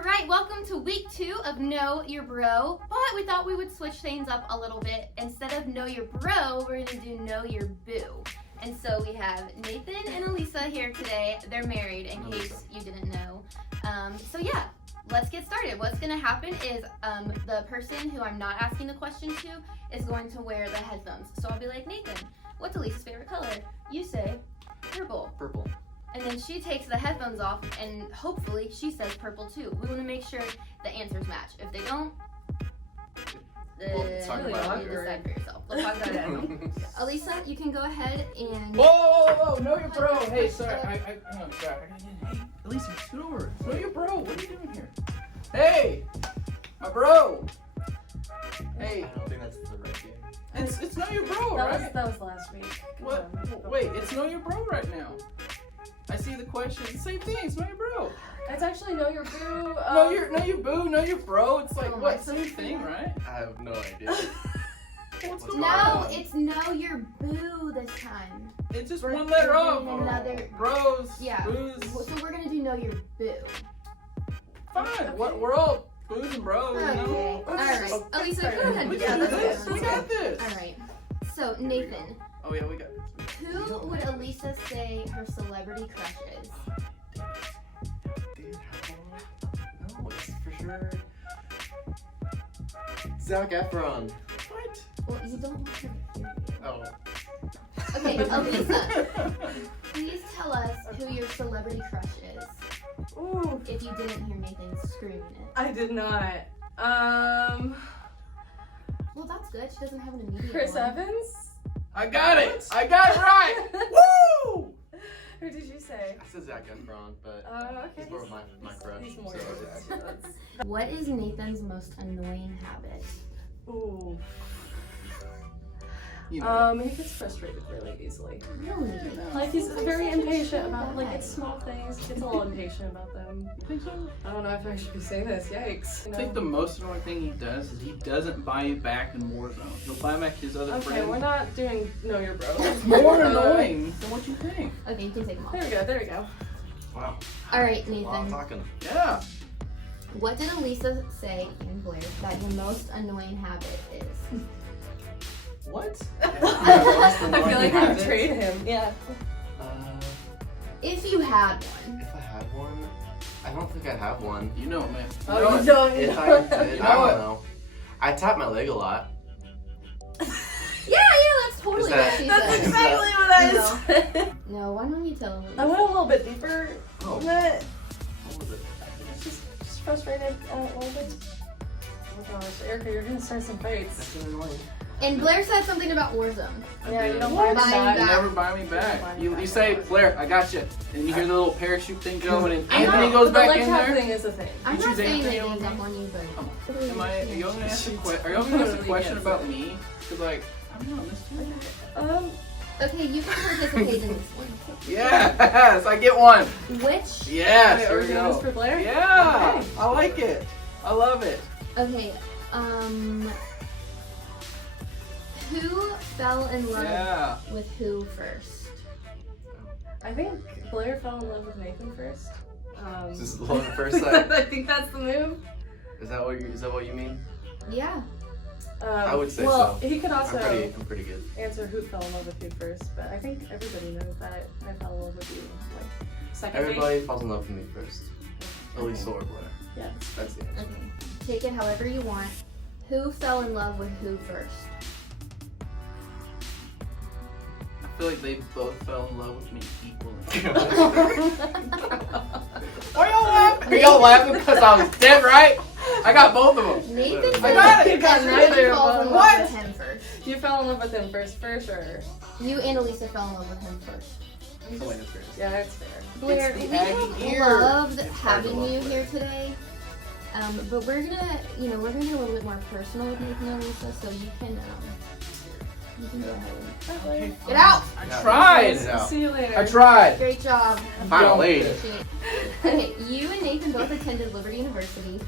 Alright, welcome to week 2 of Know Your Bro, but we thought we would switch things up a little bit. Instead of Know Your Bro, we're going to do Know Your Boo. And so we have Nathan and Elisa here today. They're married, in case you didn't know. So yeah, let's get started. What's going to happen is the person who I'm not asking the question to is going to wear the headphones. So I'll be like, Nathan, what's Elisa's favorite color? You say purple. Purple. And then she takes the headphones off, and hopefully she says purple too. We want to make sure the answers match. If they don't, Let's talk about you decide for yourself. Let's talk about it. Elisa, you can go ahead and... Whoa, know your bro. Hey, sorry, sorry. Hey, Elisa, scoot over. Know your bro. What are you doing here? Hey, my bro. Hey. I don't think that's the right game. It's know your bro, right? That was last week. What? Wait, it's know your bro right now. I see the question. Same thing. It's know your bro. It's actually Know Your Boo. Know your boo. Know your bro. It's like Oh, what? my Same thing, right? I have no idea. What's going No, on? it's Know Your Boo this time. It's just we're one letter doing off. another- Bros. Yeah. Boos. So we're going to do Know Your Boo. Fine. We're all boos and bros. You know? Okay. Alright. Elisa, go ahead. We Yeah, can do that's this. good. We got this. Alright. So, Nathan, Oh yeah, we got this. who would Elisa say her celebrity crush is? Did have one? No, it's for sure. Zac Efron. What? Well, you don't want her to hear you. Oh. Okay, Elisa, please tell us who your celebrity crush is. Ooh, If you didn't hear Nathan screaming it. I did not. Well, that's good. She doesn't have an immediate Chris one. Evans? I got it. I got it right. Woo! Who did you say? I said Zac Efron, but Okay. he's more of my crush. He's more so yours. Zac. What is Nathan's most annoying habit? Ooh. You know. He gets frustrated really easily. Really? Like, he's very impatient about, like, it's small things. He gets a little impatient about them. You think so? I don't know if I should be saying this. Yikes. I think the most annoying thing he does is he doesn't buy you back in Warzone. He'll buy back his other Okay, friends. we're not doing Know Your Bro. It's more annoying than what you think. Okay, you can take them off. There we go. Wow. Alright, A lot of Nathan. talking. Yeah. What did Elisa say in Blair that your most annoying habit is? What? I feel like I betrayed him. Yeah. If you had one. If I had one, I don't think I have one. You know it, man. Oh, you don't If know. I did, You I know it. don't know. I tap my leg a lot. Yeah, that's totally Is that- what she That's said. exactly what I said. No, why don't you tell me? I went a little bit deeper. Oh. But What was it? just frustrated a little bit. Oh my gosh, Erica, you're gonna start some fights. That's really annoying. And Blair said something about Warzone. I Yeah, did. you don't What? buy Buy them you You back. never buy me back. Buy me You back. say, Blair, I got you. And you hear the little parachute thing go, and then I know, Anthony goes But the back leg in tap there. thing is a thing. I'm You not choose saying Anthony they ganged over up on you, but... Come on. Are y'all gonna ask a question about me? Cause like, I don't know, this too. Okay, you can participate in this one. Yes, I get one. Which... Yes, Are here we we doing go. this for Blair? Yeah, Okay. I like it. I love it. Okay, who fell in love Yeah. with who first? I think Blair fell in love with Nathan first. Is this love at first sight? I think that's the move. Is that what you mean? Yeah. I would say well, so. he could also I'm pretty good. answer who fell in love with you first, but I think everybody knows that I fell in love with you. Like, second Everybody falls in love with me first. Elisa or Blair. date. Yeah. That's the answer. Okay. Take it however you want. Who fell in love with who first? I feel like they both fell in love with me equally. Why y'all laughing? Are y'all laughing because I was dead right? I got both of them. Nathan I got it. You got Everybody neither of falls in them. love What? with him first. You fell in love with him first, for sure. You and Elisa fell in love with him first. So like it's fair. Yeah, that's fair. Blair, the we Aggie have ear. loved It's hard to having love you Blair. here today. But we're gonna get a little bit more personal with Nathan and Elisa, so you can go ahead and get out. I tried. Get out. See you later. I tried. Great job. Finally. Appreciate it. Okay, you and Nathan both attended Liberty University.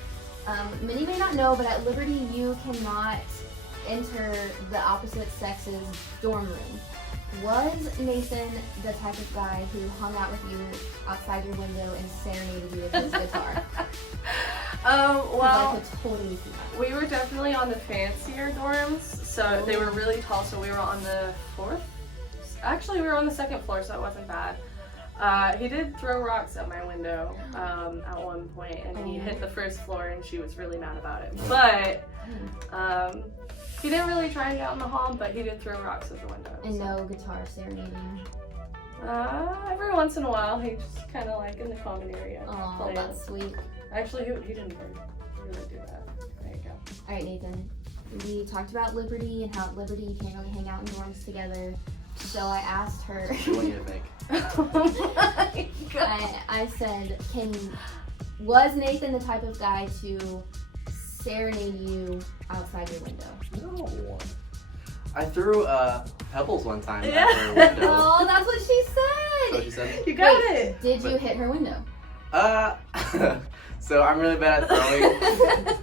Many may not know, but at Liberty you cannot enter the opposite sex's dorm room. Was Nathan the type of guy who hung out with you outside your window and serenaded you with his guitar? 'Cause Well, I could totally see that. we were definitely on the fancier dorms, so they were really tall. So we were on the 4th. Actually, we were on the 2nd floor, so it wasn't bad. He did throw rocks at my window at one point, and he hit the 1st floor, and she was really mad about it. But he didn't really try and get out in the hall, but he did throw rocks at the window. And no guitar serenading. Every once in a while, he just kind of like in the common area. Oh, playing. that's sweet. Actually, he didn't really do that. There you go. All right, Nathan. We talked about Liberty and how at Liberty you can't really hang out in dorms together. So I asked her. What do you want you to make? Oh my God. I said, was Nathan the type of guy to serenade you outside your window? No. I threw pebbles one time Yeah. at her window. Oh, that's what she That's what said. she said. You got Wait, it. Did you But- hit her window? So I'm really bad at throwing.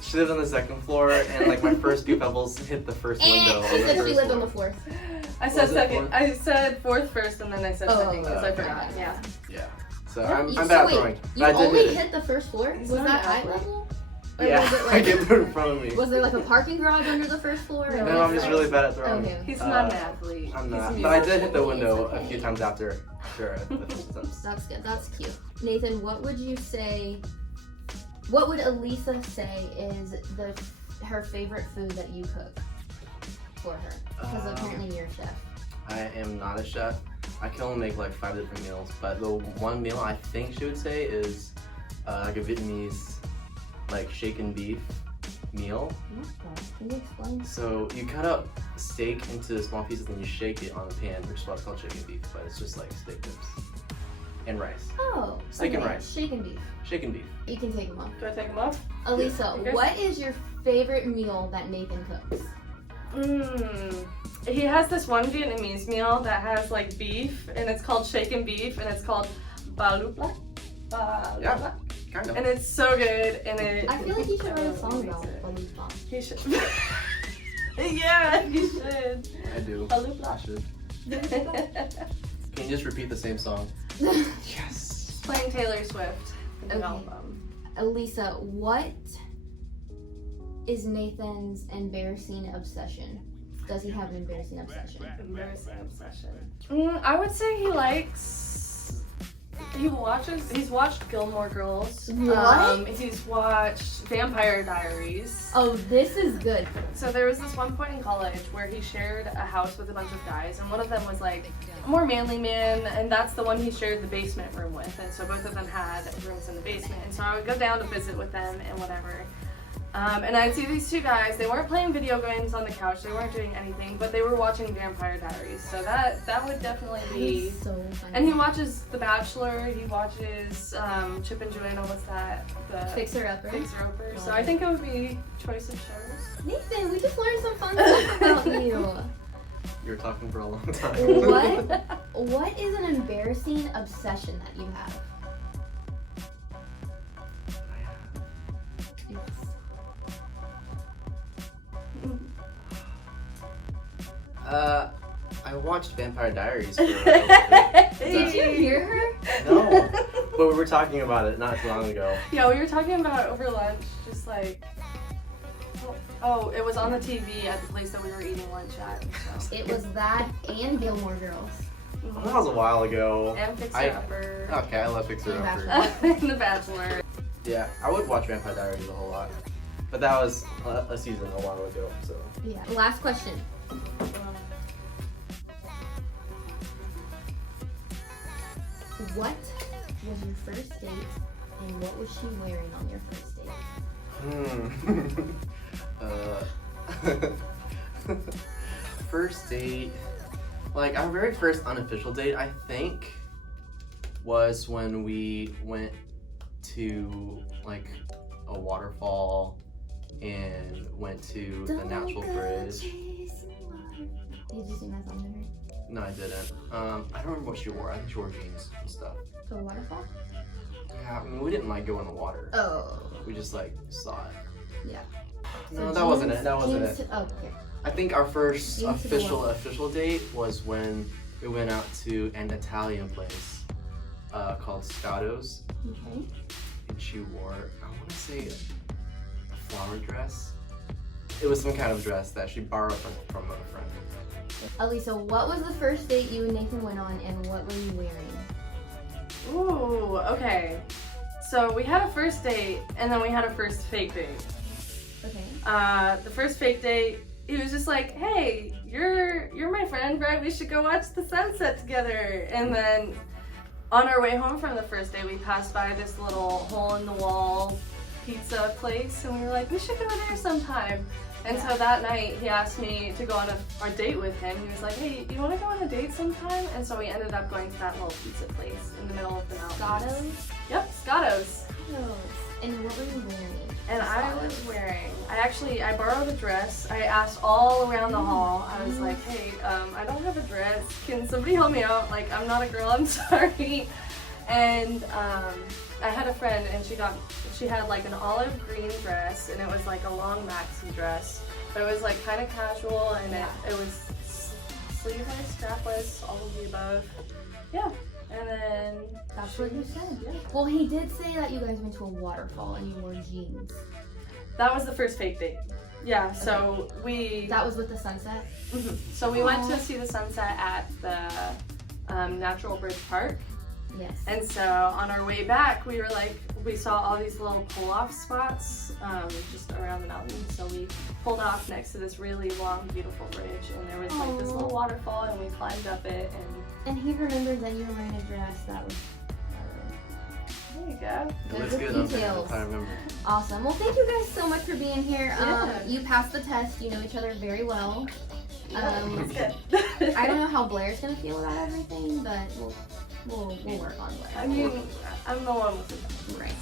She lived on the 2nd floor, and like my first few pebbles hit the first window. She on said the she first lived on floor. the fourth. I said Was it 2nd. fourth? I said 4th first, and then I said 2nd because I okay. forgot. Yeah. Yeah. So Yeah, I'm you- bad so at wait, throwing. You But I did only hit it. hit the first floor? He's Was not that an eye athlete. level? Or Yeah, was it I like, get through in front of me. was there like a parking garage under the first floor? No, or No, I'm was just it- really bad at throwing. Okay. He's not an athlete. I'm He's a not. But I did hit the musician. window It's a few okay. times after. Sure. the first attempts. That's good. That's cute. Nathan, what would you say? What would Elisa say is her favorite food that you cook for her? Because apparently you're a chef. I am not a chef. I can only make like 5 different meals, but the one meal I think she would say is like a Vietnamese like shaken beef meal. Can you explain? So you cut up steak into small pieces and you shake it on the pan, which is what's called shaken beef, but it's just like steak tips and rice. Oh, Steak and okay. rice. Shaken beef. Shaken beef. You can take them off. Do I take him off? Elisa, Okay. what is your favorite meal that Nathan cooks? He has this one Vietnamese meal that has like beef, and it's called shaken beef, and it's called ba lu plak. Yeah. Kind of. And it's so good, and it. I feel like you should write a song makes about it. Baloo He should. Yeah, you should. I do. Ba lu I plak. should. Can you just repeat the same song? Yes. Playing Taylor Swift. The Okay. album. Elisa, what is Nathan's embarrassing obsession? Does he have an embarrassing obsession? Embarrassing obsession. I would say he likes. He's watched Gilmore Girls. What? He's watched Vampire Diaries. Oh, this is good. So there was this one point in college where he shared a house with a bunch of guys, and one of them was like a more manly man, and that's the one he shared the basement room with. And so both of them had rooms in the basement. And so I would go down to visit with them and whatever. And I'd see these 2 guys. They weren't playing video games on the couch. They weren't doing anything, but they were watching Vampire Diaries. So that would definitely be. He's so funny. And he watches The Bachelor. He watches Chip and Joanna. What's that? The Fixer Upper. Fixer Upper. So I think it would be choice of shows. Nathan, we just learned some fun stuff about you. You were talking for a long time. What is an embarrassing obsession that you have? I watched Vampire Diaries for a little bit. Did you hear her? No, but we were talking about it not too long ago. Yeah, we were talking about it over lunch, just like. Oh, it was on the TV at the place that we were eating lunch at. So. It was that and Gilmore Girls. Well, that was a while ago. And Fixer I- Upper. Okay, I love Fixer And Upper. Bachelor. And The Bachelor. Yeah, I would watch Vampire Diaries a whole lot. But that was a season a while ago, so. Yeah. Last question. What was your first date and what was she wearing on your first date? First date. Like, our very first unofficial date, I think, was when we went to, like, a waterfall and went to the natural bridge. Did you sing that song to her? No, I didn't. I don't remember what she wore. I think she wore jeans and stuff. To a waterfall? Yeah, I mean, we didn't like go in the water. Oh. We just like saw it. Yeah. No, So that wasn't it. jeans- That wasn't jeans it. to- oh, okay. I think our first Jeans to the official date was when we went out to an Italian place called Scotto's. Okay. she wore, I want to say, a flower dress. It was some kind of dress that she borrowed from a friend. Elisa, what was the first date you and Nathan went on, and what were you wearing? Ooh, okay. So we had a first date, and then we had a first fake date. Okay. The first fake date, he was just like, "Hey, you're my friend, right? We should go watch the sunset together." And then on our way home from the first day, we passed by this little hole-in-the-wall pizza place, and we were like, "We should go there sometime." And so that night, he asked me to go on a date with him. He was like, "Hey, do you want to go on a date sometime?" And so we ended up going to that little pizza place in the middle of the mountains. Scotto's? Yep, Scotto's. And what were you wearing? And I was wearing, I borrowed a dress. I asked all around the hall. I was like, "Hey, I don't have a dress. Can somebody help me out? Like, I'm not a girl, I'm sorry." And I had a friend, and she had like an olive green dress, and it was like a long maxi dress. But it was like kind of casual, and it was sleeveless, strapless, all of the above. Yeah. And then That's what you said. Yeah. Well, he did say that you guys went to a waterfall and you wore jeans. That was the first fake date. Yeah, so That was with the sunset? Mhm. So we went to see the sunset at the Natural Bridge Park. Yes. And so on our way back, we saw all these little pull-off spots just around the mountains. So we pulled off next to this really long, beautiful bridge, and there was like this little waterfall, and we climbed up it, And he remembered that you were wearing a dress that was there you go. It good looks with good on there, details. if I remember. Awesome. Well, thank you guys so much for being here. Yeah. You passed the test. You know each other very well. It's good. I don't know how Blair's gonna feel about everything, but we'll work on Blair. I mean, I'm the one with the Right.